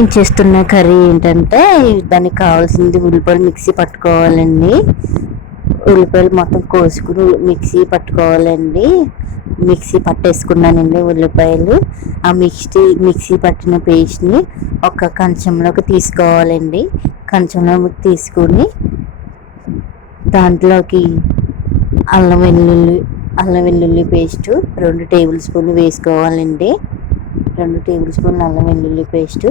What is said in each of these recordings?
నేను చేస్తున్న కర్రీ ఏంటంటే దానికి కావాల్సింది ఉల్లిపాయలు మిక్సీ పట్టుకోవాలండి. ఉల్లిపాయలు మొత్తం కోసుకుని మిక్సీ పట్టుకోవాలండి. మిక్సీ పట్టేసుకున్నానండి ఉల్లిపాయలు. ఆ మిక్సీ పట్టిన పేస్ట్ని ఒక కంచంలోకి తీసుకోవాలండి. కంచంలోకి తీసుకుని దాంట్లోకి అల్లం వెల్లుల్లి పేస్టు 2 టేబుల్ స్పూన్లు వేసుకోవాలండి. 2 టేబుల్ స్పూన్లు అల్లం వెల్లుల్లి పేస్టు.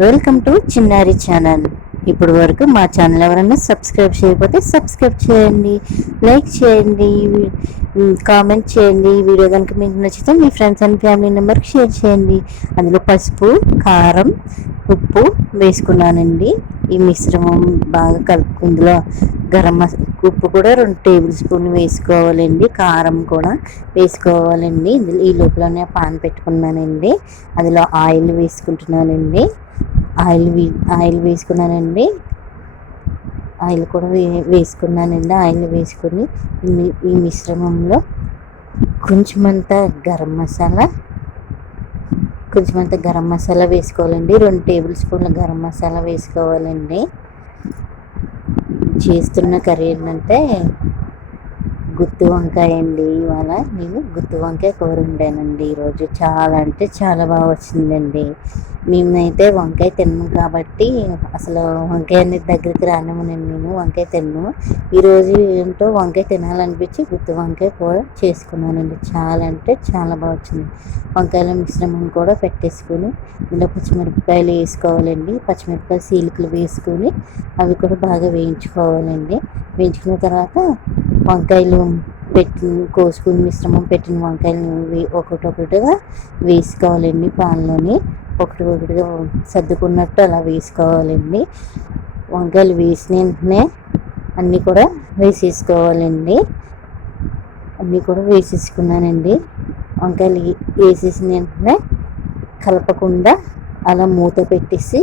వెల్కమ్ టు చిన్నారి ఛానల్. ఇప్పుడు వరకు మా ఛానల్ ఎవరైనా సబ్స్క్రైబ్ చేయకపోతే సబ్స్క్రైబ్ చేయండి, లైక్ చేయండి, కామెంట్ చేయండి. వీడియో కనుక మీకు నచ్చితే మీ ఫ్రెండ్స్ అండ్ ఫ్యామిలీ మెంబర్కి షేర్ చేయండి. అందులో పసుపు, కారం, ఉప్పు వేసుకున్నానండి. ఈ మిశ్రమం బాగా కలుపుకు ఇందులో ఉప్పు కూడా 2 టేబుల్ స్పూన్లు వేసుకోవాలండి. కారం కూడా వేసుకోవాలండి. ఈ లోపలనే పాన్ పెట్టుకున్నానండి. అందులో ఆయిల్ వేసుకుంటున్నానండి. ఆయిల్ వేసుకున్నానండి. ఆయిల్ కూడా వేసుకున్నానండి. ఆయిల్ వేసుకొని ఈ మిశ్రమంలో కొంచెమంత గరం మసాలా వేసుకోవాలండి. 2 టేబుల్ స్పూన్ల గరం మసాలా వేసుకోవాలండి. చేస్తున్న కర్రీ ఏంటంటే గుత్తి వంకాయ అండి. ఇవాళ నేను గుత్తి వంకాయ కూర వండానండి. ఈరోజు చాలా అంటే చాలా బాగా వచ్చిందండి. మేమైతే వంకాయ తిన్నాము కాబట్టి అసలు వంకాయ అనేది దగ్గరికి రానివ్వనండి. నేను వంకాయ తిన్నాను. ఈరోజు ఏంటో వంకాయ తినాలనిపించి గుత్తి వంకాయ కూర చేసుకున్నానండి. చాలా అంటే చాలా బాగా వచ్చింది. వంకాయల మిశ్రమం కూడా పెట్టేసుకుని ఇందులో పచ్చిమిరపకాయలు వేసుకోవాలండి. పచ్చిమిరపకాయలు చీలికలు వేసుకొని అవి కూడా బాగా వేయించుకోవాలండి. వేయించుకున్న తర్వాత వంకాయలు కోసుకుని మిశ్రమం పెట్టిన వంకాయలు ఒకటొకటిగా వేసుకోవాలండి. పాన్లోని ఒకటిగా సర్దుకున్నట్టు అలా వేసుకోవాలండి. వంకాయలు వేసిన వెంటనే అన్నీ కూడా వేసేసుకోవాలండి. అన్నీ కూడా వేసేసుకున్నానండి. వంకాయలు వేసేసిన వెంటనే కలపకుండా అలా మూత పెట్టేసి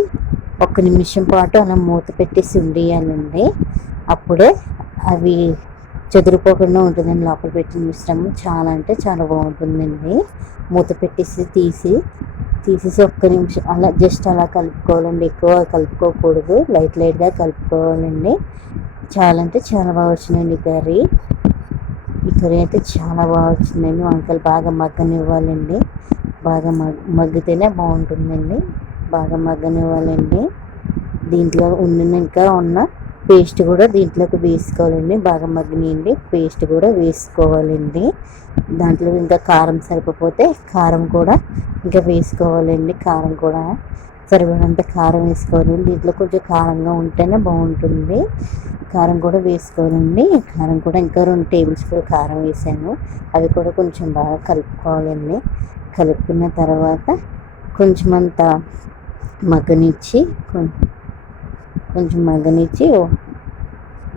1 నిమిషం పాటు అలా మూత పెట్టేసి ఉండేయాలండి. అప్పుడే అవి చెదిరిపోకుండా ఉంటుందండి. లోపల పెట్టిన మిశ్రమం చాలా అంటే చాలా బాగుంటుందండి. మూత పెట్టేసి తీసేసి 1 నిమిషం అలా జస్ట్ అలా కలుపుకోవాలండి. ఎక్కువ కలుపుకోకూడదు, లైట్గా కలుపుకోవాలండి. చాలా అంటే చాలా బాగా వచ్చిందండి ఈ కర్రీ అయితే చాలా బాగా వచ్చిందండి. వంకాయలు బాగా మగ్గనివ్వాలండి. బాగా మగ్గితేనే బాగుంటుందండి. బాగా మగ్గనివ్వాలండి. దీంట్లో ఇంకా ఉన్న పేస్ట్ కూడా దీంట్లోకి వేసుకోవాలండి. బాగా మగ్గనియండి. పేస్ట్ కూడా వేసుకోవాలండి. దాంట్లో ఇంకా కారం సరిపోతే కారం కూడా ఇంకా వేసుకోవాలండి. కారం కూడా సరిపడినంత కారం వేసుకోవాలండి. దీంట్లో కొంచెం కారంగా ఉంటేనే బాగుంటుంది. కారం కూడా వేసుకోవాలండి. కారం కూడా ఇంకా 2 టేబుల్ స్పూన్ కారం వేసాను. అవి కూడా కొంచెం బాగా కలుపుకోవాలండి. కలుపుకున్న తర్వాత కొంచెమంత మగ్గనిచ్చి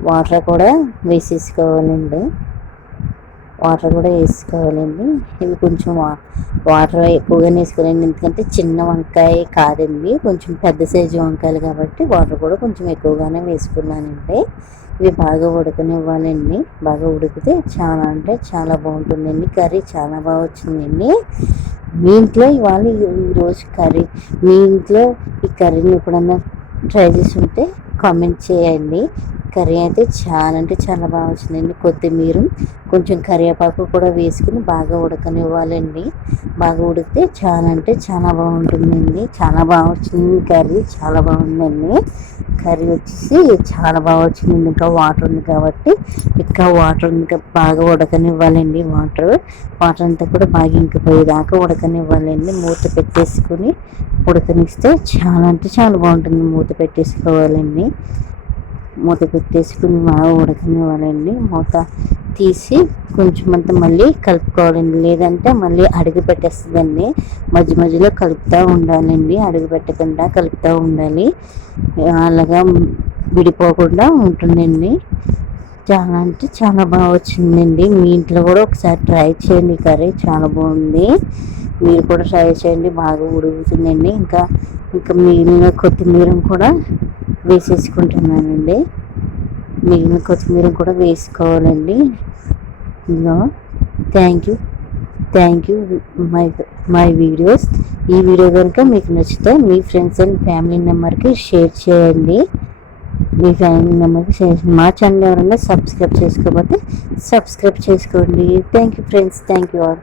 వాటర్ కూడా వేసుకోవాలండి. ఇవి కొంచెం వాటర్ ఎక్కువగానే వేసుకోవాలండి. ఎందుకంటే చిన్న వంకాయ కాదండి, కొంచెం పెద్ద సైజు వంకాయలు కాబట్టి వాటర్ కూడా కొంచెం ఎక్కువగానే వేసుకున్నానండి. ఇవి బాగా ఉడకనివ్వాలండి. బాగా ఉడికితే చాలా అంటే చాలా బాగుంటుందండి. కర్రీ చాలా బాగా వచ్చిందండి. మీ ఇంట్లో ఈరోజు కర్రీ మీ ఇంట్లో ఈ కర్రీని ఎప్పుడన్నా ట్రై చేసి ఉంటే కామెంట్ చేయండి. కర్రీ అయితే చాలా అంటే చాలా బాగా వచ్చిందండి. కొత్తిమీర కొంచెం కరివేపాకు కూడా వేసుకుని బాగా ఉడకనివ్వాలండి. బాగా ఉడికితే చాలా అంటే చాలా బాగుంటుందండి. చాలా బాగా వచ్చింది కర్రీ. చాలా బాగుందండి. కర్రీ వచ్చేసి చాలా బాగా వచ్చిందండి. ఇంకా వాటర్ ఉంది కాబట్టి ఇంకా బాగా ఉడకనివ్వాలండి. వాటర్ అంతా కూడా బాగా ఇంకిపోయేదాకా ఉడకనివ్వాలండి. మూత పెట్టేసుకుని ఉడకనిస్తే చాలా అంటే చాలా బాగుంటుంది. మూత పెట్టేసుకోవాలండి. మూత పెట్టేసుకుని బాగా ఉడకనివ్వాలండి. మూత తీసి కొంచెం అంతా మళ్ళీ కలుపుకోవాలండి. లేదంటే మళ్ళీ అడుగు పెట్టేస్తుందండి. మధ్యలో కలుపుతూ ఉండాలండి. అడుగు పెట్టకుండా కలుపుతూ ఉండాలి. అలాగా విడిపోకుండా ఉంటుందండి. చాలా అంటే చాలా బాగా వచ్చిందండి. మీ ఇంట్లో కూడా ఒకసారి ట్రై చేయండి. కర్రీ చాలా బాగుంది. మీరు కూడా ట్రై చేయండి. బాగా ఉడుకుతుందండి. ఇంకా మిగిలిన కొత్తిమీర కూడా వేసేసుకుంటున్నానండి. వేసుకోవాలండి. Thank you. Thank you. My my videos. ఈ వీడియో కనుక మీకు నచ్చితే మీ ఫ్రెండ్స్ అండ్ ఫ్యామిలీ మెంబర్కి షేర్ చేయండి. మీ ఫ్యామిలీ మెంబర్కి షేర్ చేయండి. మా ఛానల్ ఎవరైనా సబ్స్క్రైబ్ చేసుకోకపోతే సబ్స్క్రైబ్ చేసుకోండి. Thank you friends. Thank you all.